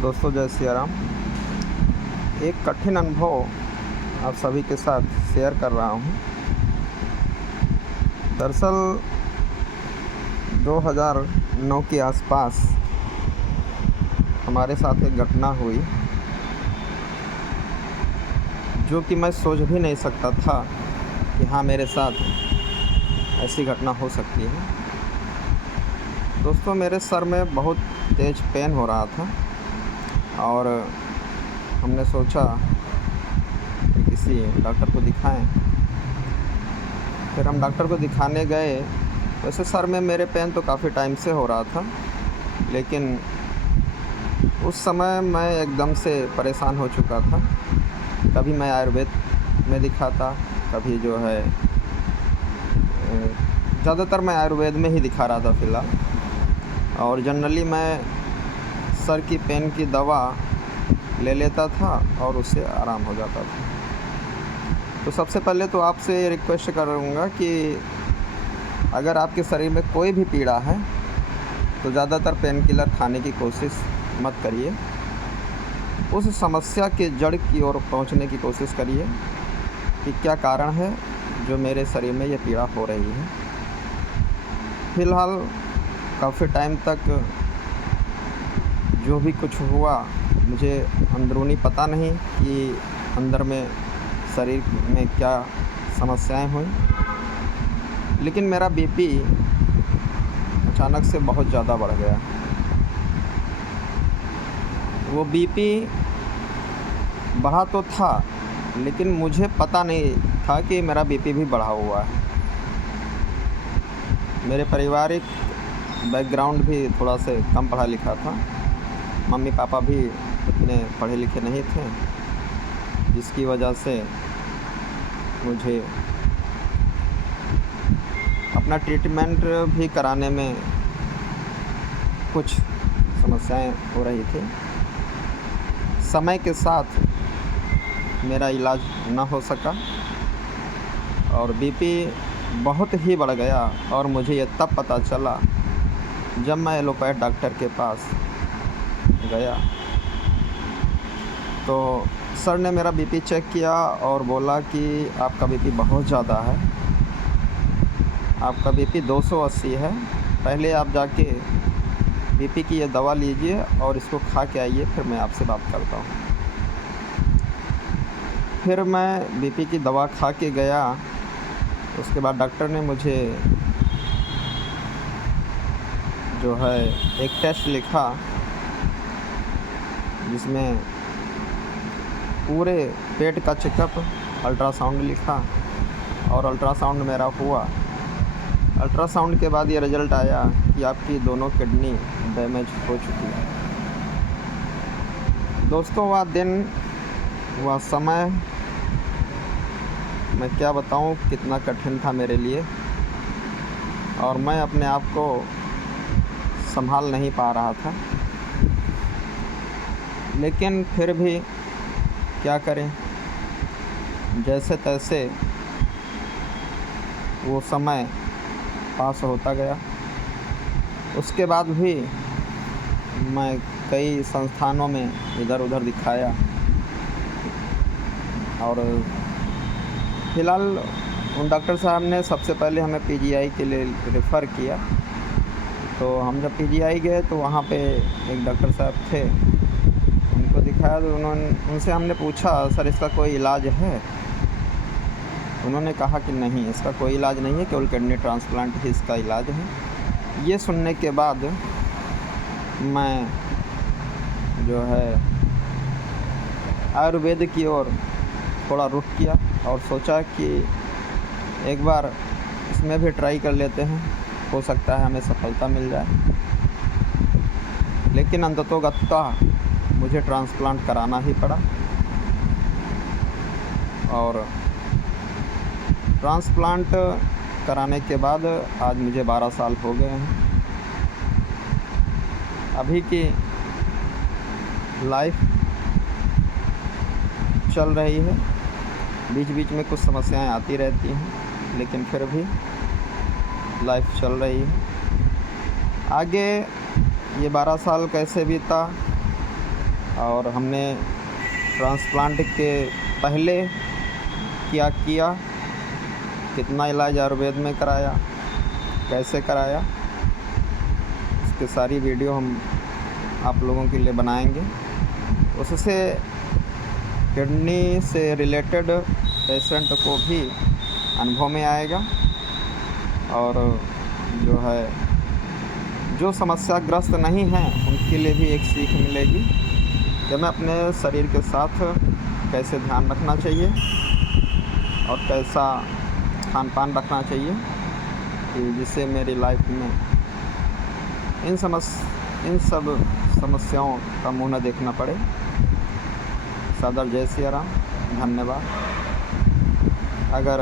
दोस्तों जय सिया राम। एक कठिन अनुभव आप सभी के साथ शेयर कर रहा हूँ। दरअसल 2009 के आसपास हमारे साथ एक घटना हुई जो कि मैं सोच भी नहीं सकता था कि हाँ मेरे साथ ऐसी घटना हो सकती है। दोस्तों मेरे सर में बहुत तेज़ पेन हो रहा था और हमने सोचा कि किसी डॉक्टर को दिखाएं। फिर हम डॉक्टर को दिखाने गए। वैसे सर में मेरे पेन तो काफ़ी टाइम से हो रहा था, लेकिन उस समय मैं एकदम से परेशान हो चुका था। कभी मैं आयुर्वेद में दिखाता, कभी जो है ज़्यादातर मैं आयुर्वेद में ही दिखा रहा था फ़िलहाल। और जनरली मैं सर की पेन की दवा ले लेता था और उससे आराम हो जाता था। तो सबसे पहले तो आपसे रिक्वेस्ट करूँगा कि अगर आपके शरीर में कोई भी पीड़ा है तो ज़्यादातर पेन किलर खाने की कोशिश मत करिए। उस समस्या के जड़ की ओर पहुंचने की कोशिश करिए कि क्या कारण है जो मेरे शरीर में ये पीड़ा हो रही है। फ़िलहाल काफ़ी टाइम तक जो भी कुछ हुआ मुझे अंदरूनी पता नहीं कि अंदर में शरीर में क्या समस्याएं हुई, लेकिन मेरा बीपी अचानक से बहुत ज़्यादा बढ़ गया। वो बीपी बढ़ा तो था, लेकिन मुझे पता नहीं था कि मेरा बीपी भी बढ़ा हुआ है। मेरे पारिवारिक बैकग्राउंड भी थोड़ा से कम पढ़ा लिखा था। मम्मी पापा भी उतने पढ़े लिखे नहीं थे, जिसकी वजह से मुझे अपना ट्रीटमेंट भी कराने में कुछ समस्याएं हो रही थी। समय के साथ मेरा इलाज न हो सका और बीपी बहुत ही बढ़ गया। और मुझे ये तब पता चला जब मैं एलोपैथ डॉक्टर के पास गया तो सर ने मेरा बीपी चेक किया और बोला कि आपका बीपी बहुत ज़्यादा है, आपका बीपी 280 है। पहले आप जाके बीपी की ये दवा लीजिए और इसको खा के आइए, फिर मैं आपसे बात करता हूँ। फिर मैं बीपी की दवा खा के गया। उसके बाद डॉक्टर ने मुझे जो है एक टेस्ट लिखा जिसमें पूरे पेट का चेकअप, अल्ट्रासाउंड लिखा और अल्ट्रासाउंड मेरा हुआ। अल्ट्रासाउंड के बाद ये रिज़ल्ट आया कि आपकी दोनों किडनी डैमेज हो चुकी है। दोस्तों वह दिन, वह समय, मैं क्या बताऊं कितना कठिन था मेरे लिए, और मैं अपने आप को संभाल नहीं पा रहा था। लेकिन फिर भी क्या करें, जैसे तैसे वो समय पास होता गया। उसके बाद भी मैं कई संस्थानों में इधर उधर दिखाया और फ़िलहाल उन डॉक्टर साहब ने सबसे पहले हमें पीजीआई के लिए रेफ़र किया। तो हम जब पीजीआई गए तो वहाँ पे एक डॉक्टर साहब थे, उनको दिखाया तो उनसे हमने पूछा सर इसका कोई इलाज है? उन्होंने कहा कि नहीं, इसका कोई इलाज नहीं है, केवल किडनी ट्रांसप्लांट ही इसका इलाज है। ये सुनने के बाद मैं जो है आयुर्वेद की ओर थोड़ा रुख किया और सोचा कि एक बार इसमें भी ट्राई कर लेते हैं, हो सकता है हमें सफलता मिल जाए। लेकिन अंततोगत्वा मुझे ट्रांसप्लांट कराना ही पड़ा और ट्रांसप्लांट कराने के बाद आज मुझे 12 साल हो गए हैं। अभी की लाइफ चल रही है, बीच बीच में कुछ समस्याएं आती रहती हैं, लेकिन फिर भी लाइफ चल रही है। आगे ये 12 साल कैसे बीता और हमने ट्रांसप्लांट के पहले क्या किया, कितना इलाज आयुर्वेद में कराया, कैसे कराया, इसकी सारी वीडियो हम आप लोगों के लिए बनाएंगे। उससे किडनी से रिलेटेड पेशेंट को भी अनुभव में आएगा और जो है जो समस्याग्रस्त नहीं हैं उनके लिए भी एक सीख मिलेगी कि हमें अपने शरीर के साथ कैसे ध्यान रखना चाहिए और कैसा खान पान रखना चाहिए कि जिससे मेरी लाइफ में इन सब समस्याओं का मुँह न देखना पड़े। सादर जय सिया राम, धन्यवाद। अगर